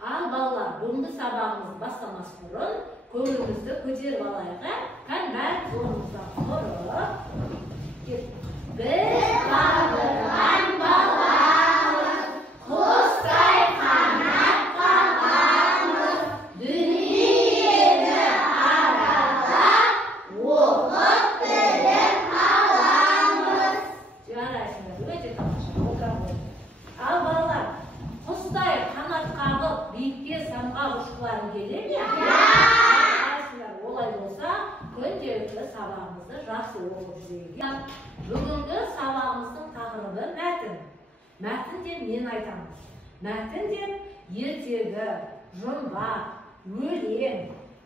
Al балалар, бүгінгі сабағымызды бастамас бұрын көңілімізді көтеріп алайық. Қан бәріміз орнымыздан тұрып, біз бағдырған баламыз, құстай қанат қағамыз, дүниені аралап, оқып біліп аламыз. Жарайсыңдар, өте тамаша, отыра қойыңыз. Ал балалар, құстай қанат қағып, биікке самғап ұшқыларың келе ме? Олай болса, күнделікті сабағымызды жақсы оқып жүрейік. Бүгінгі сабағымыздың тақырыбы мәтін. Мәтін деп мен айтамын. Мәтін деп ертегі, жұмбақ, өлең,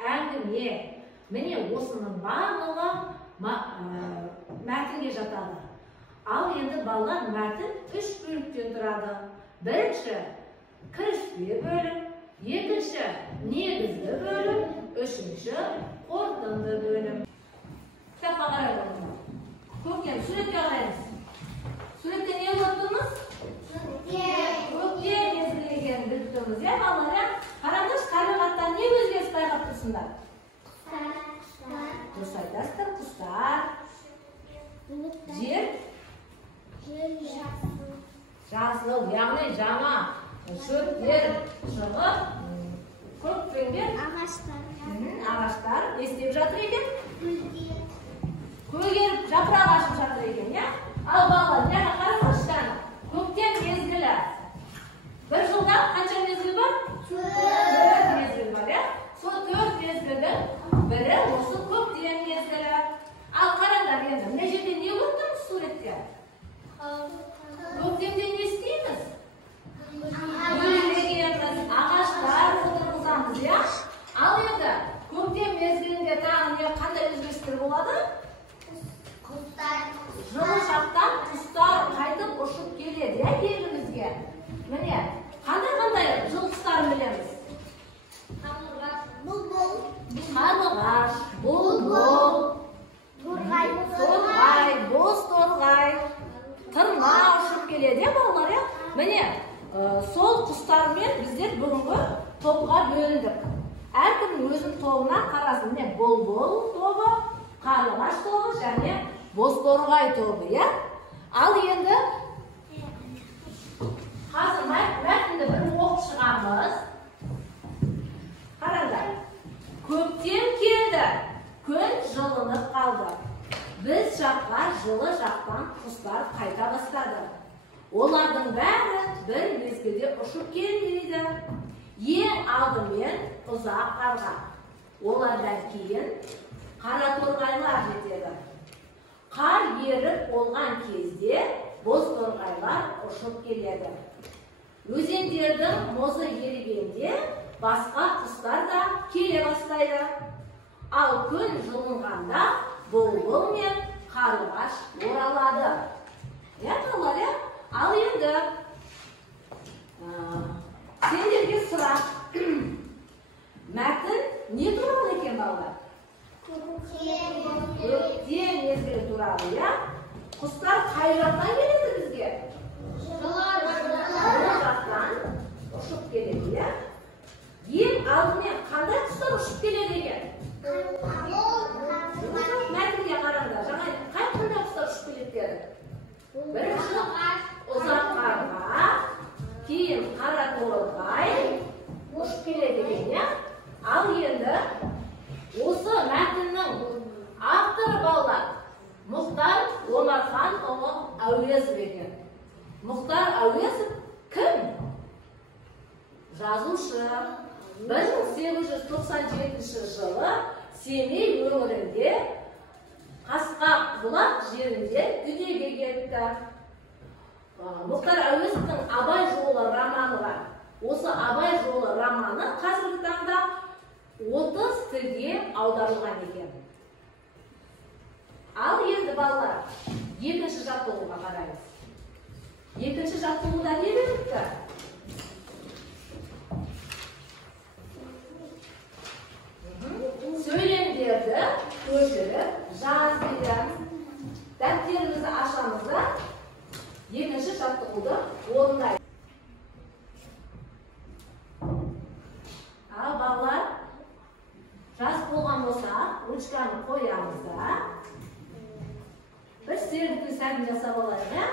әңгіме. Міне осының барлығы мәтінге жатады. Ал енді балалар, мәтін 3 бөліктен тұрады. Бірінші кіріспе бөлім, екінші негізгі бөлім, үшінші қорытынды бөлім. Кітапқа қарайық. Көктем, суретке қараймыз. Суретте не болып тұрмыз? Көктем мезгілі екенін біліп тұрмыз, иә балалар? Қараңыз, табиғатта не өзгеріс байқап тұрсыңдар? Дұрыс айтасыздар, құстар. Жер жасыл, яғни жаңа шөптер шығып, көктемде ағаштар не істеп жатыр екен? Көгеріп, жапырақ ашып жатыр екен, иә? Ал балалар, яғни қараңыздар, көктем мезгілі. Бір жылда қанша мезгіл бар? 4 мезгіл бар, иә? Сол 4 мезгілдің бірі осы көктем мезгілі. Ал қараңдар енді, мына жерде не болып тұрмыз суретте? Көктемде не істейміз? Гүлдегенбіз, ағаштар отырғызамыз, иә? Ал енді көктем мезгілінде тағы қандай өзгерістер болады? Жылы жақтан құстар қайтып ұшып келеді, иә, елімізге? Міне, қандай жыл құстарын білеміз? Қарлығаш, бұлбұл, торғай, бозторғай, тырна ұшып келеді, иә балалар, иә? Міне, сол құстармен біздер бүгінгі топқа бөліндік. Әркім өзінің тобына қарасын. Міне, бұлбұл тобы, қарлығаш тобы және бозторғай тобы, иә? Ал енді қазір мәтінді бір оқып шығамыз. Қараңдар. Көктем келді, күн жылынып қалды. Біз жаққа жылы жақтан құстар қайта бастады. Олардың бәрі бір мезгілде ұшып келді. Ең алдымен ұзақ қарға. Олардан кейін қараторғайлар жетеді. Қар еріп болған кезде бозторғайлар ұшып келеді. Өзендердің мұзы ерігенде басқа құстар да келе бастайды. Ал күн жылынғанда бұлбұл мен қарлығаш оралады. Иә, балалар, иә? Ал енді сендерге сұрақ. Мәтін не туралы екен, балалар? Көктем мезгілі туралы, иә? Құстар қай жақтан келеді бізге? Жылы жақтан ұшып келеді, иә? Ең алдымен қандай құстар ұшып келеді екен? Мәтінге қараңдар, жаңа қай құстар ұшып келеді деді? Бірінші ұзақ қарға, кейін қараторғай ұшып келеді екен, иә? Ал енді осы мәтіннің авторы балалар Мұхтар Омарханұлы Әуезов екен. Мұхтар Әуезов кім? Жазушы. 1897 жылы Семей өңірінде Қасқабұлақ жерінде дүниеге келді. Мұхтар Әуезовтың Абай жолы романы бар. Осы Абай жолы романы қазіргі таңда 30 тілге аударылған екен. Ал енді балалар, екінші жаттығуға қараймыз. Екінші жаттығуда не беріпті? Сөйлемдерді көшіріп жаз дейді. Дәптерімізді ашамыз да екінші жаттығуды орындаймыз. сергіту сәтін жасап алайық, иә?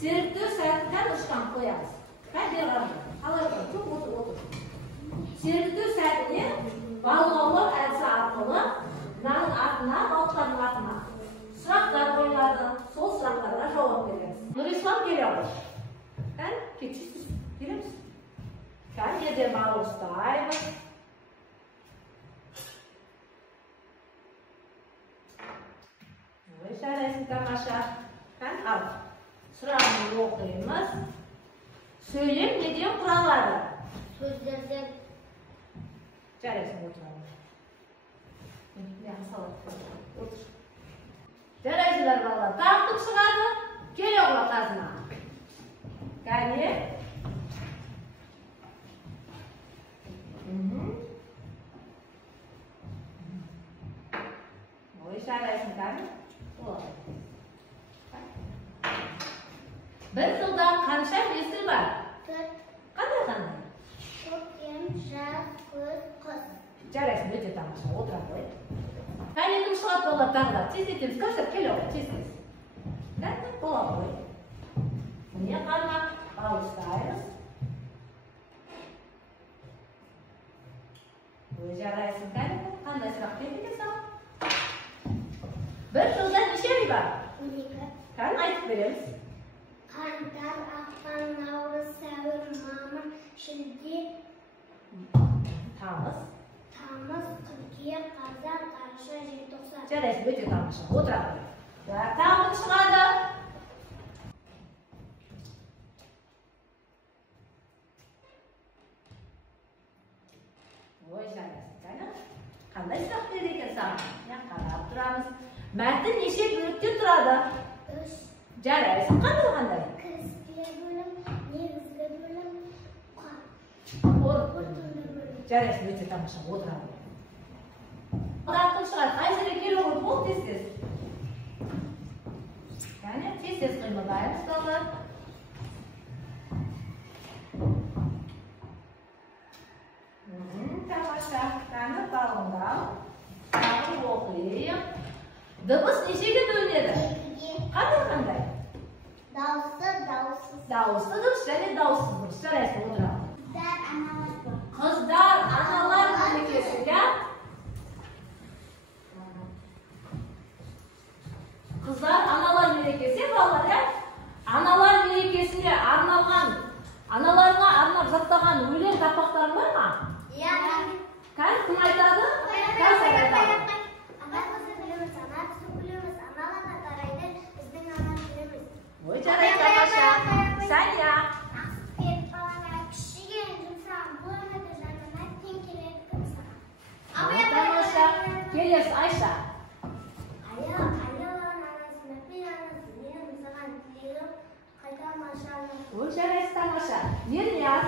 Сергіту сәтінен ұшқан қоямыз. Бәлдер қараңдар. Қалай отыр? Көп отыр. Сергіту сәтіне балық аулау әдісі арқылы мынаның артына, балықтардың артына сұрақтар қойылады. Сол сұрақтарға жауап береміз. Нұрислам келе алды. Кетесіз. Келеміз. Жерден балық ұстаймыз. Жарайсың тамаша. Ал. Сұрағын оқимыз. Сөйлем неден құралады? Сөздерден. Жарайсың отырамыз. Жарайсыңдар балалар. Тартып шығады. Келе құлақ қасына. Кәне. Ой, жарайсың кәне. Bir жылда қанша мезгіл бар? 4. Қандай? Көктем, жаз, күз, қыс. Жарайсың, өте тамаша, отыра қой. Кәне кім шығады балалар тағы да? Тез етеміз, көшіп келе ғой, тез. Бола қой. Міне қармақ, ұстаймыз. Ой, жарайсың, кәне, қандай сұрақ берді саған? Bir жылда неше ай бар? 12. Кәне айтып береміз. Қаңтар, ақпан, наурыз, сәуір, мамыр, шілде, Тамыз, қыркүйек, қазан, қараша, желтоқсан. жарайсың, өте тамаша, отыра қой. Тағы шығады. Ой, жарайсың, кәне. Қандай сұрақ берді екен саған? Қарап тұрамыз. Мәтін неше бөліктен тұрады? 3. Жарайсың, қандай? Кіріспе бөлім, негізгі бөлім, қорытынды бөлім. Жарайсың, өте тамаша, отыра қой. Қорытынды шығады. Айзере келе ғой, бол тез-тез. Кәне, тез-тез қимылдаймыз балалар. Тамаша, кәне балыңдау. Тағы оқиық. Дыбыс нешеге бөлінеді? 2. Қандай? Дауысты, дауыссыз. Дауысты дыбыс және дауыссыз дыбыс. Жарайсың, отыра. Қыздар, аналар. Қыздар, аналар мерекесі, иә? Қыздар, аналар мерекесі, балалар, иә? Аналар мерекесіне арналған, аналарға арнап жаттаған өлең тапақтарың бар ма? Иә. Кім айтады? Кім айтады? Ой, жарай, тамаша. Саня. Тамаша. Келесі, Айша. Ой, жарайсың, тамаша. Ернияз.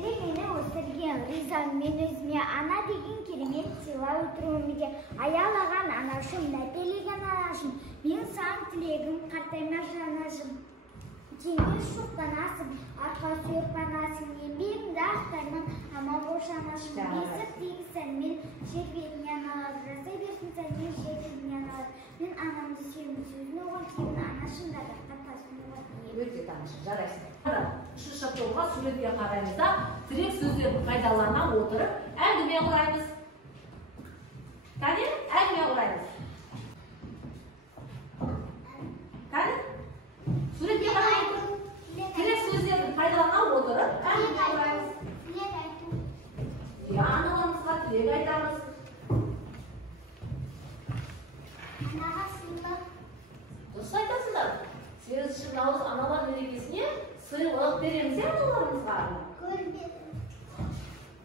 Мені өсірген ризам мен өзіме ана деген керемет сыйлай отыруымеге аялаған анашым, мәпелеген анашым, мен саған тілегім қартайма жанашым. Теңіз шоқпанасың, арқа сүйек панасың, еңбегіңді ақтарынан амал бош анашым. Бесік тегісін мен жер бетінен алады, жасай берсін сәлмен жер бетінен алады. Мен анамды сүйемін, сөзін оған кейін анашым да қаттасын оған. Өте тамаша, жарайсың. Үшінші тобға суретке қараймыз да, тірек сөздерді пайдалана отырып, әңгіме құраймыз. Кәне, әңгіме құраймыз. Кәне, суретке қараймыз. Тірек сөздерді пайдалана отырып, әңгіме құраймыз. Тілек айту. Аналарымызға тілек айтамыз. Анаға сыйлық. Дұрыс айтасыңдар. 8 наурыз аналар мерекесіне сыйлық береміз, аналарымызға.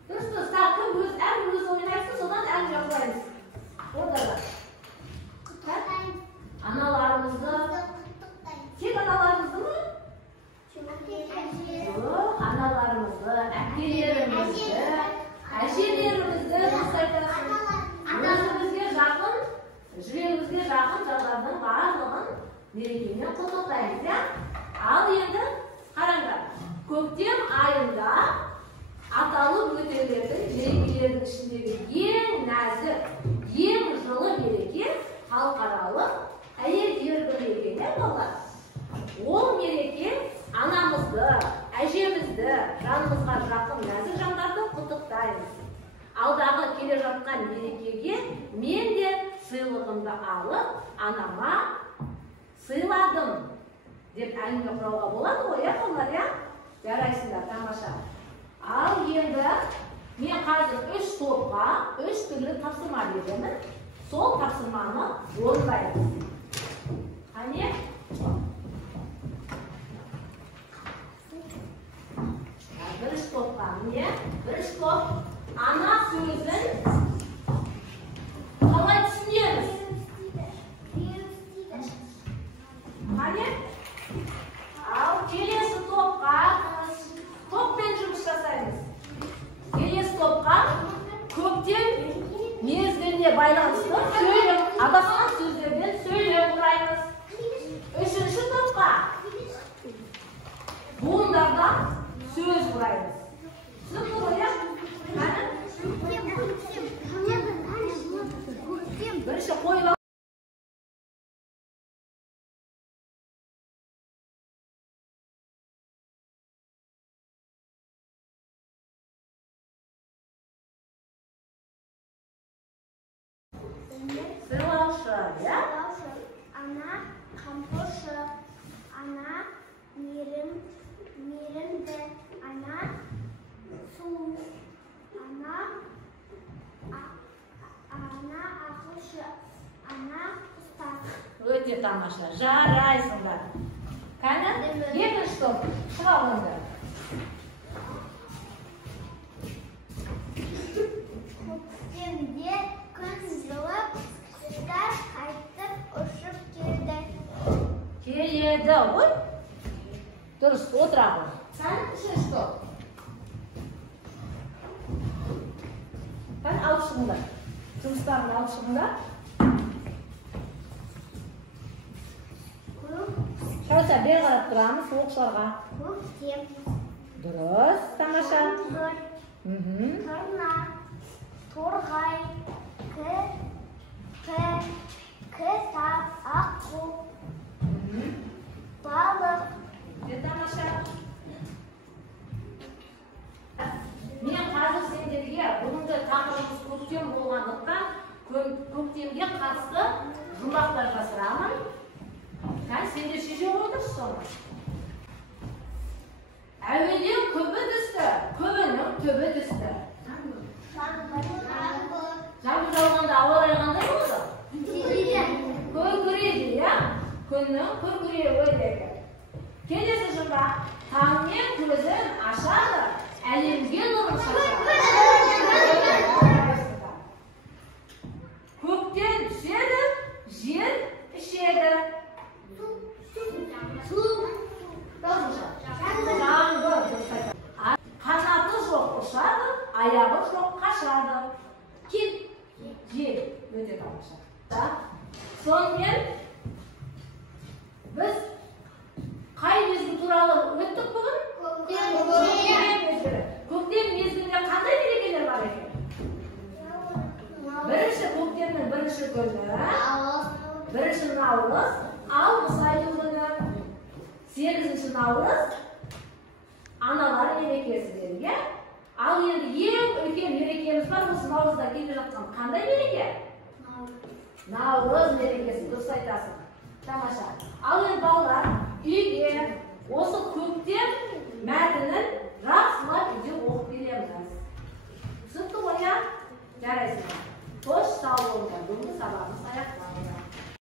Дұрыс, әркім өз ойын айтсын, содан әңгіме құраймыз. Отырды. Аналарымызды. Тек аналарымызды ма? Аналарымызды, әкелерімізді, әжелерімізді дұрыс айтасың. Өзімізге жақын, жүрегімізге жақын жандардың барлығын мерекемен құттықтаймыз, иә? Ал енді қараңдар, көктем айында аталып өтелердің мерекелердің ішіндегі ең нәзік, ең жылы мереке халықаралық әйел алып, анама сыйладым деп әңгіме құрауға болады ғой, иә балалар, иә? Жарайсыңдар, тамаша. Ал енді мен қазір 3 топқа 3 түрлі тапсырма беремін. Сол тапсырманы орындаймыз. Қане? Бірінші топқа міне, бірінші топ ана сөзін қалай түсінеміз? Қане? Ал келесі топқа топпен жұмыс жасаймыз. Келесі топқа көктем мезгіліне байланысты сөйлем, адасқан сөздерден сөйлем құраймыз. Үшінші топқа буындардан сөз құраймыз. Түсінікті ғой, иә? Бірінші қойып сыйлаушы, иә? Ана қамқоршы, ана мейірімді, ана сұлу, ана ақылшы, ана ұстаз. Өте тамаша, жарайсыңдар. Қане? Екінші топ, шыға онда. Көктемде күн жылып, құстар қайтып ұшып келді. Келеді ғой. Дұрыс, отыра ғой. Қане? Үшінші топ. Қане, алып шығыңдар. Жұмыстарын алып шығыңдар. Шауса, бер қарап тұрамыз, оқшыларға. Көктем. Дұрыс, тамаша. Тұрна, торғай, кітап, аққу, балық. Тамаша. Мен қазір сендерге бүгінгі тақырыбымыз көктем болғандықтан көктемге қатысты жұмбақтар жасырамын. Сендер шеше қойдырсыз соны. Әуеден күбі түсті, күбінің түбі түсті. Жаңбыр жауғанда ауа райы қандай болады? Күркірейді, иә? Күннің күркірейі ойдайды. Келесі жұмбақ. Таңмен көзін ашады, әлемге нұрын шашады. Көктен түседі, жер ішеді. Қанаты жоқ ұшады, аяғы жоқ қашады. Кет, жел, өте тамаша. Сонымен біз қай мезгіл туралы өттік бүгін? Көктем мезгілінде қандай мерекелер бар екен? Бірінші көктемнің бірінші күні, бірінші наурыз, алғыс айту күні, 8-ші наурыз, аналар мерекесі деді. Ал енді ең үлкен мерекеміз бар, осы наурызда келе жатқан қандай мереке? Наурыз мерекесі, дұрыс айтасың. Тамаша. Ал енді балалар үйге осы көктем мәтінін жақсылап үйде